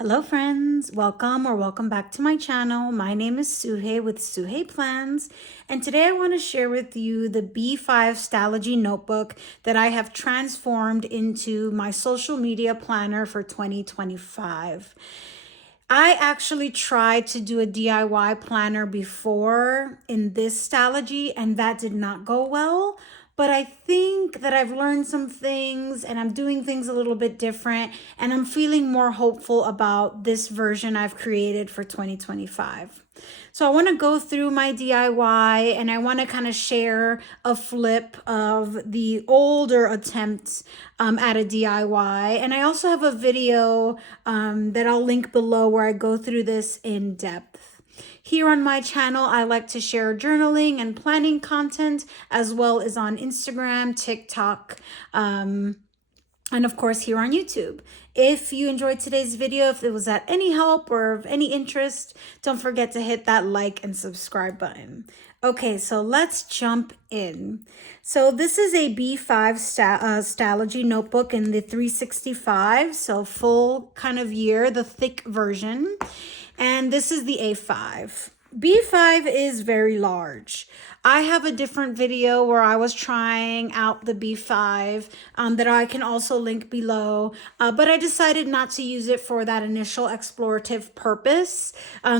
Hello friends, welcome back to my channel. My name is Suhey with Suhey Plans, and today I want to share with you the B5 Stalogy notebook that I have transformed into my social media planner for 2025. I actually tried to do a DIY planner before in this Stalogy, and that did not go well. But I think that I've learned some things and I'm doing things a little bit different, and I'm feeling more hopeful about this version I've created for 2025. So I want to go through my DIY and I want to kind of share a flip of the older attempts at a DIY. And I also have a video that I'll link below where I go through this in depth. Here on my channel, I like to share journaling and planning content, as well as on Instagram, TikTok, and of course here on YouTube. If you enjoyed today's video, if it was at any help or of any interest, don't forget to hit that like and subscribe button. Okay, so let's jump in. So this is a B5 Stalogy notebook in the 365, so full kind of year, the thick version. And this is the A5. B5 is very large. I have a different video where I was trying out the B5 that I can also link below, but I decided not to use it for that initial explorative purpose.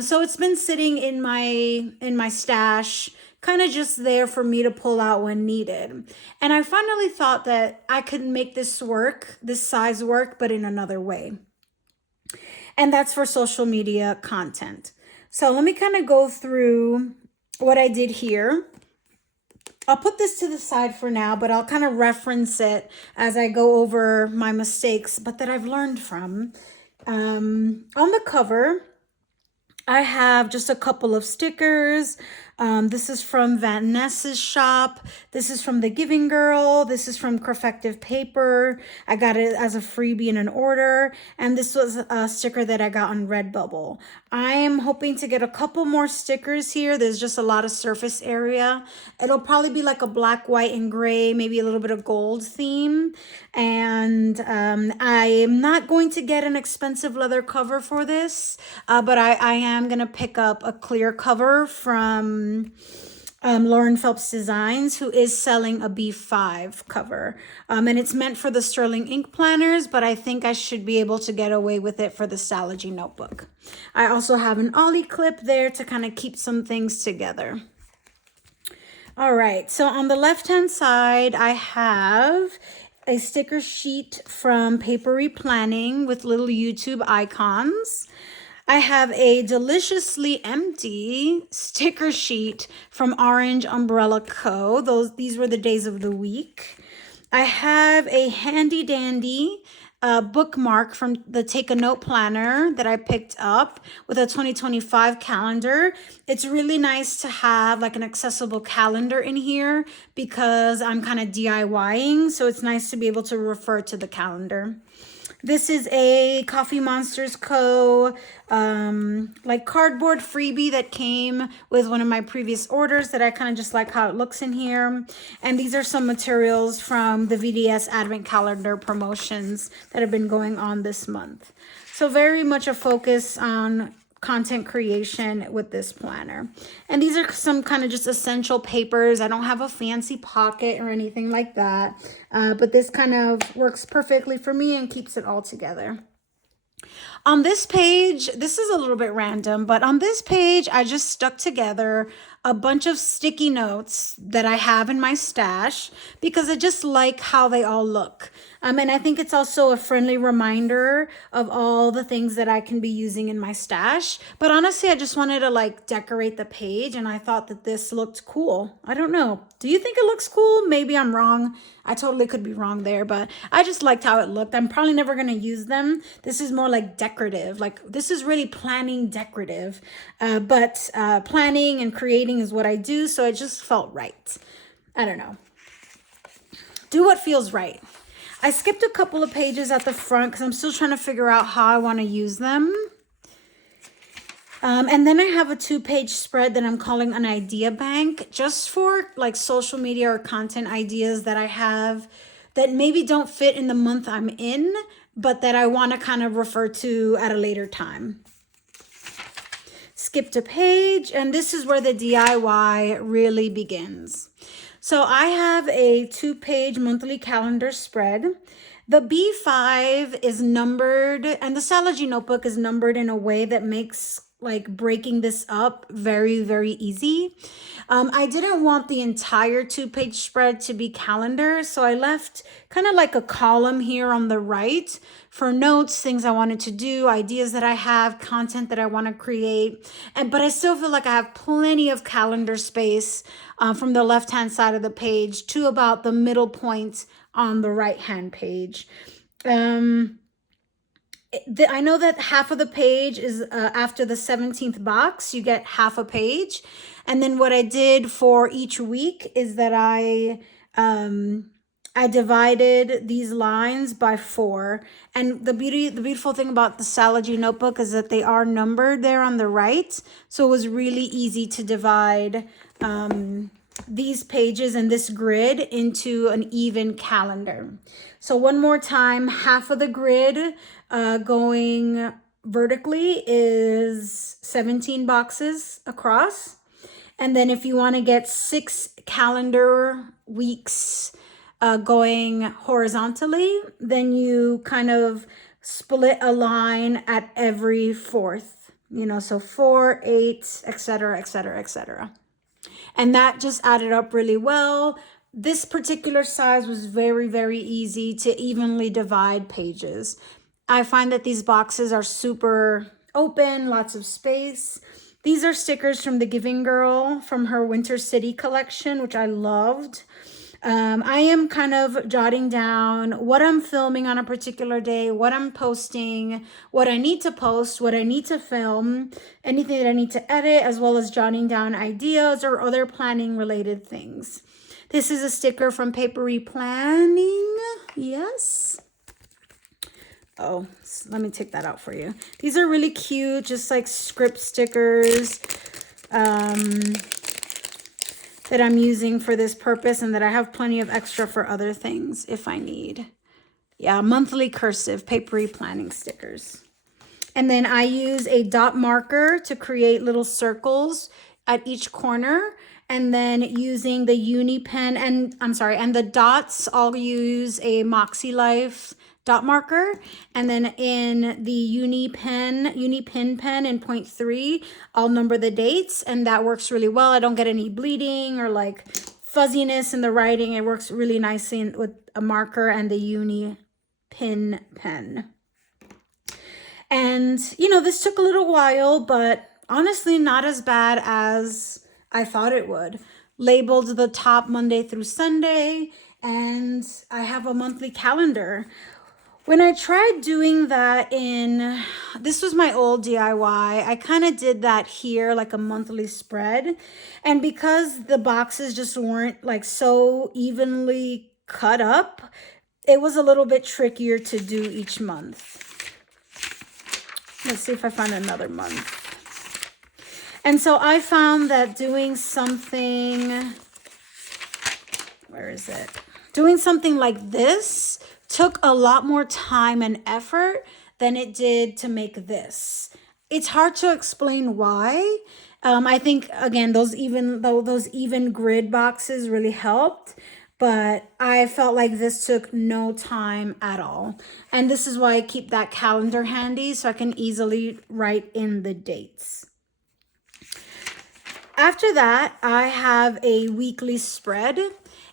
So it's been sitting in my stash, kind of just there for me to pull out when needed. And I finally thought that I could make this size work, but in another way. And that's for social media content. So let me kind of go through what I did here. I'll put this to the side for now, but I'll kind of reference it as I go over my mistakes, but that I've learned from. On the cover, I have just a couple of stickers. This is from Vanessa's shop. This is from The Giving Girl. This is from Crafective Paper. I got it as a freebie in an order. And this was a sticker that I got on Redbubble. I am hoping to get a couple more stickers here. There's just a lot of surface area. It'll probably be like a black, white, and gray, maybe a little bit of gold theme. And I am not going to get an expensive leather cover for this, but I am going to pick up a clear cover from Lauren Phelps Designs, who is selling a B5 cover. And it's meant for the Sterling ink planners, but I think I should be able to get away with it for the Stalogy notebook. I also have an ollie clip there to kind of keep some things together. All right, so on the left-hand side, I have a sticker sheet from Paperie Planning with little YouTube icons. I have a deliciously empty sticker sheet from Orange Umbrella Co. These were the days of the week. I have a handy dandy bookmark from the Take a Note planner that I picked up with a 2025 calendar. It's really nice to have like an accessible calendar in here because I'm kind of DIYing, so it's nice to be able to refer to the calendar. This is a Coffee Monsters Co. like cardboard freebie that came with one of my previous orders that I kind of just like how it looks in here. And these are some materials from the VDS Advent Calendar promotions that have been going on this month. So very much a focus on content creation with this planner. And these are some kind of just essential papers. I don't have a fancy pocket or anything like that, but this kind of works perfectly for me and keeps it all together. On this page, this is a little bit random, but on this page, I just stuck together a bunch of sticky notes that I have in my stash because I just like how they all look. And I think it's also a friendly reminder of all the things that I can be using in my stash. But honestly, I just wanted to like decorate the page and I thought that this looked cool. I don't know. Do you think it looks cool? Maybe I'm wrong. I totally could be wrong there, but I just liked how it looked. I'm probably never going to use them. This is more like decorative. Like this is really planning decorative, but planning and creating is what I do. So it just felt right. I don't know. Do what feels right. I skipped a couple of pages at the front because I'm still trying to figure out how I want to use them. And then I have a 2-page spread that I'm calling an idea bank, just for like social media or content ideas that I have that maybe don't fit in the month I'm in, but that I want to kind of refer to at a later time. Skip to page, and this is where the DIY really begins. So I have a 2-page monthly calendar spread. The B5 is numbered, and the Stalogy notebook is numbered in a way that makes like breaking this up very, very easy. I didn't want the entire 2-page spread to be calendar, so I left kind of like a column here on the right for notes, things I wanted to do, ideas that I have, content that I want to create. But I still feel like I have plenty of calendar space from the left-hand side of the page to about the middle point on the right-hand page. I know that half of the page is after the 17th box, you get half a page. And then what I did for each week is that I divided these lines by 4. And the beautiful thing about the Stalogy notebook is that they are numbered there on the right. So it was really easy to divide these pages and this grid into an even calendar. So one more time, half of the grid going vertically is 17 boxes across. And then if you want to get 6 calendar weeks going horizontally, then you kind of split a line at every 4th, so 4, 8, etc., etc., etc. And that just added up really well. This particular size was very, very easy to evenly divide pages. I find that these boxes are super open, lots of space. These are stickers from the Giving Girl from her Winter City collection, which I loved. I am kind of jotting down what I'm filming on a particular day, what I'm posting, what I need to post, what I need to film, anything that I need to edit, as well as jotting down ideas or other planning related things. This is a sticker from Paperie Planning. Yes. Oh, let me take that out for you. These are really cute, just like script stickers that I'm using for this purpose, and that I have plenty of extra for other things if I need. Yeah, monthly cursive Paperie Planning stickers. And then I use a dot marker to create little circles at each corner. And then using the uni pen and the dots, I'll use a Moxie Life dot marker. And then in the uni pin pen in 0.3, I'll number the dates, and that works really well. I don't get any bleeding or like fuzziness in the writing. It works really nicely with a marker and the uni pin pen. And, this took a little while, but honestly, not as bad as I thought it would. Labeled the top Monday through Sunday, and I have a monthly calendar. When I tried doing that this was my old DIY, I kind of did that here, like a monthly spread. And because the boxes just weren't like so evenly cut up, it was a little bit trickier to do each month. Let's see if I find another month. And so I found that doing something, doing something like this took a lot more time and effort than it did to make this. It's hard to explain why. I think, again, those even grid boxes really helped. But I felt like this took no time at all. And this is why I keep that calendar handy so I can easily write in the dates. After that, I have a weekly spread.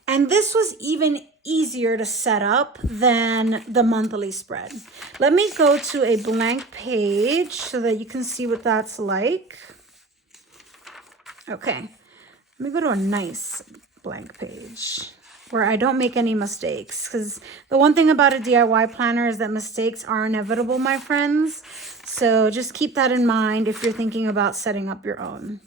And this was even easier to set up than the monthly spread. Let me go to a blank page so that you can see what that's like. Okay, let me go to a nice blank page where I don't make any mistakes, because the one thing about a DIY planner is that mistakes are inevitable, my friends. So just keep that in mind if you're thinking about setting up your own.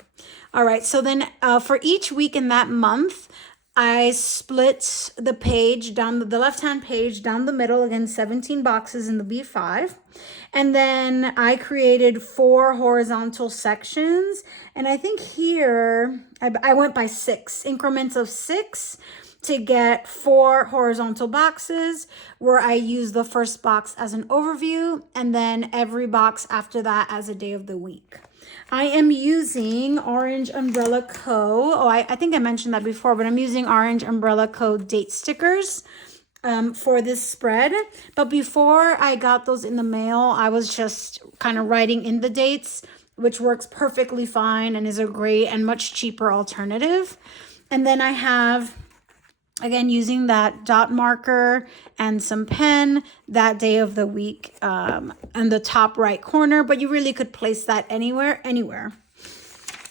All right, so then for each week in that month, I split the page down the left-hand page down the middle, again, 17 boxes in the B5. And then I created 4 horizontal sections. And I think here I went by 6 increments of 6 to get 4 horizontal boxes where I use the first box as an overview and then every box after that as a day of the week. I am using Orange Umbrella Co. Oh, I think I mentioned that before, but I'm using Orange Umbrella Co. date stickers for this spread. But before I got those in the mail, I was just kind of writing in the dates, which works perfectly fine and is a great and much cheaper alternative. And then I have, again, using that dot marker and some pen, that day of the week in the top right corner, but you really could place that anywhere.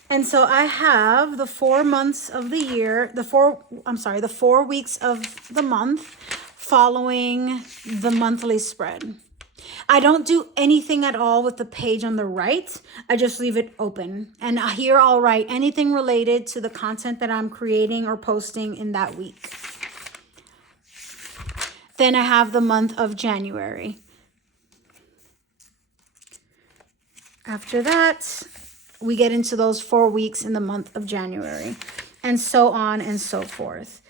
And so I have the 4 months of the year, the 4 weeks of the month following the monthly spread. I don't do anything at all with the page on the right. I just leave it open. And here I'll write anything related to the content that I'm creating or posting in that week. Then I have the month of January. After that, we get into those 4 weeks in the month of January, and so on and so forth.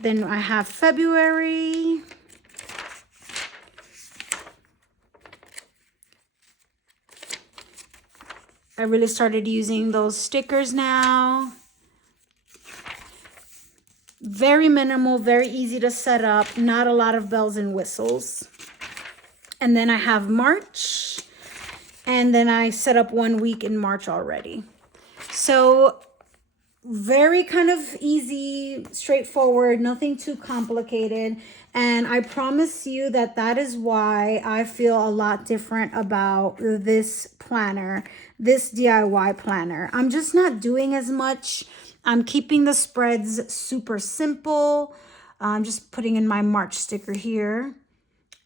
Then I have February. I really started using those stickers now. Very minimal, very easy to set up, not a lot of bells and whistles. And then I have March, and then I set up 1 week in March already. So very kind of easy, straightforward, nothing too complicated. And I promise you that that is why I feel a lot different about this planner, this DIY planner. I'm just not doing as much. I'm keeping the spreads super simple. I'm just putting in my March sticker here.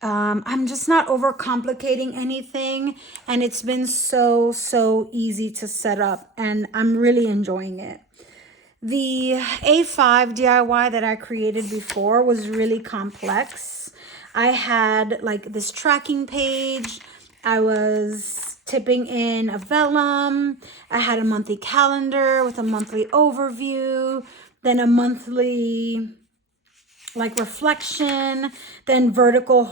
I'm just not overcomplicating anything, and it's been so easy to set up, and I'm really enjoying it. The A5 DIY that I created before was really complex. I had like this tracking page. I was tipping in a vellum. I had a monthly calendar with a monthly overview, then a monthly like reflection, then vertical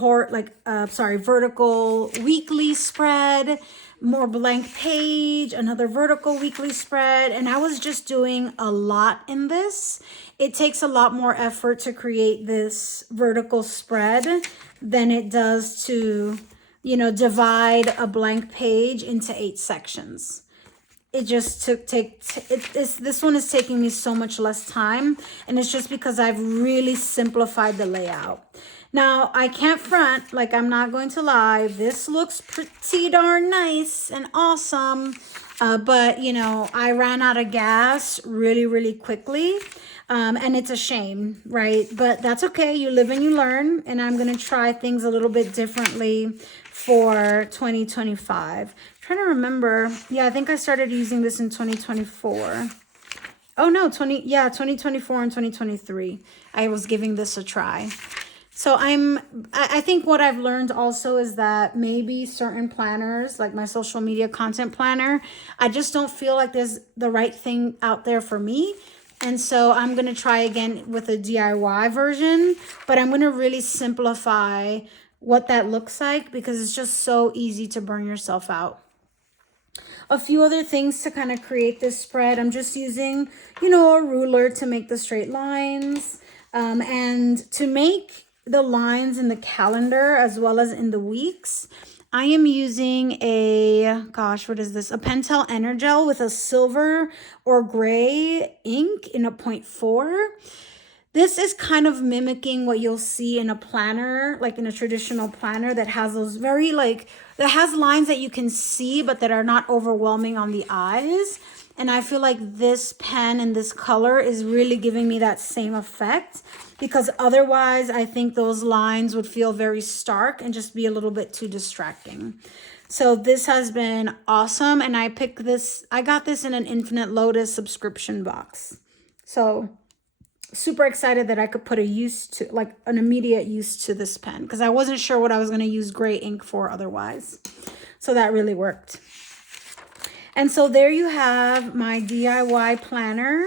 weekly spread, more blank page, another vertical weekly spread. And I was just doing a lot in this. It takes a lot more effort to create this vertical spread than it does to, divide a blank page into 8 sections. It just this one is taking me so much less time, and it's just because I've really simplified the layout. Now, I can't front, like I'm not going to lie, this looks pretty darn nice and awesome, but I ran out of gas really quickly, and it's a shame, right? But that's okay, you live and you learn, and I'm gonna try things a little bit differently for 2025. Trying to remember. Yeah, I think I started using this in 2024. Oh no, 2024 and 2023. I was giving this a try. So I think what I've learned also is that maybe certain planners, like my social media content planner, I just don't feel like there's the right thing out there for me. And so I'm going to try again with a DIY version, but I'm going to really simplify what that looks like because it's just so easy to burn yourself out. A few other things to kind of create this spread. I'm just using, a ruler to make the straight lines, and to make the lines in the calendar as well as in the weeks. I am using a Pentel Energel with a silver or gray ink in a 0.4. This is kind of mimicking what you'll see in a planner, like in a traditional planner that has those that has lines that you can see, but that are not overwhelming on the eyes. And I feel like this pen and this color is really giving me that same effect, because otherwise I think those lines would feel very stark and just be a little bit too distracting. So this has been awesome. And I got this in an Infinite Lotus subscription box. So super excited that I could put an immediate use to this pen, because I wasn't sure what I was going to use gray ink for otherwise. So that really worked. And so there you have my DIY planner.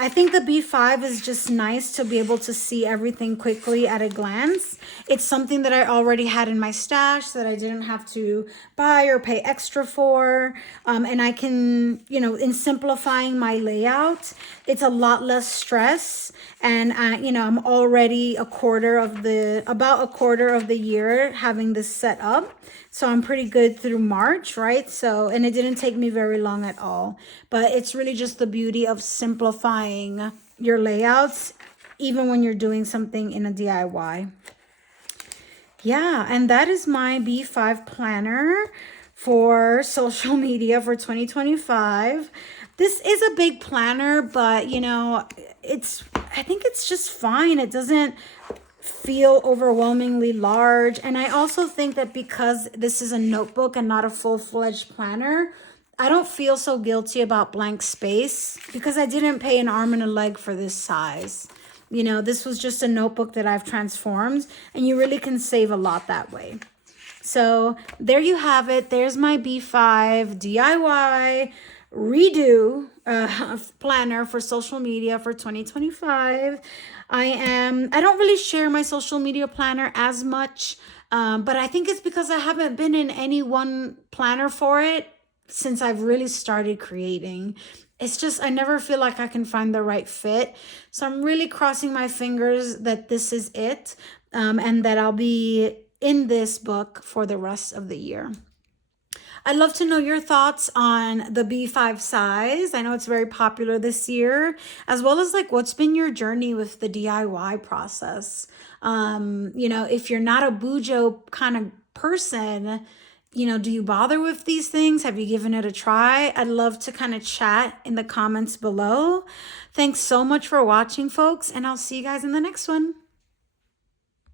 I think the B5 is just nice to be able to see everything quickly at a glance. It's something that I already had in my stash that I didn't have to buy or pay extra for. And I can, you know, in simplifying my layout, it's a lot less stress. And, you know, I'm already about a quarter of the year having this set up. So I'm pretty good through March, right? So, and it didn't take me very long at all. But it's really just the beauty of simplifying your layouts, even when you're doing something in a DIY. Yeah, and that is my B5 planner for social media for 2025. This is a big planner, but you know, I think it's just fine. It doesn't feel overwhelmingly large. And I also think that because this is a notebook and not a full-fledged planner, I don't feel so guilty about blank space because I didn't pay an arm and a leg for this size. You know, this was just a notebook that I've transformed, and you really can save a lot that way. So there you have it. There's my B5 DIY redo planner for social media for 2025. I don't really share my social media planner as much, but I think it's because I haven't been in any one planner for it since I've really started creating. It's just, I never feel like I can find the right fit. So I'm really crossing my fingers that this is it, and that I'll be in this book for the rest of the year. I'd love to know your thoughts on the B5 size. I know it's very popular this year, as well as like what's been your journey with the DIY process. You know, if you're not a Bujo kind of person, you know, do you bother with these things? Have you given it a try? I'd love to kind of chat in the comments below. Thanks so much for watching, folks, and I'll see you guys in the next one.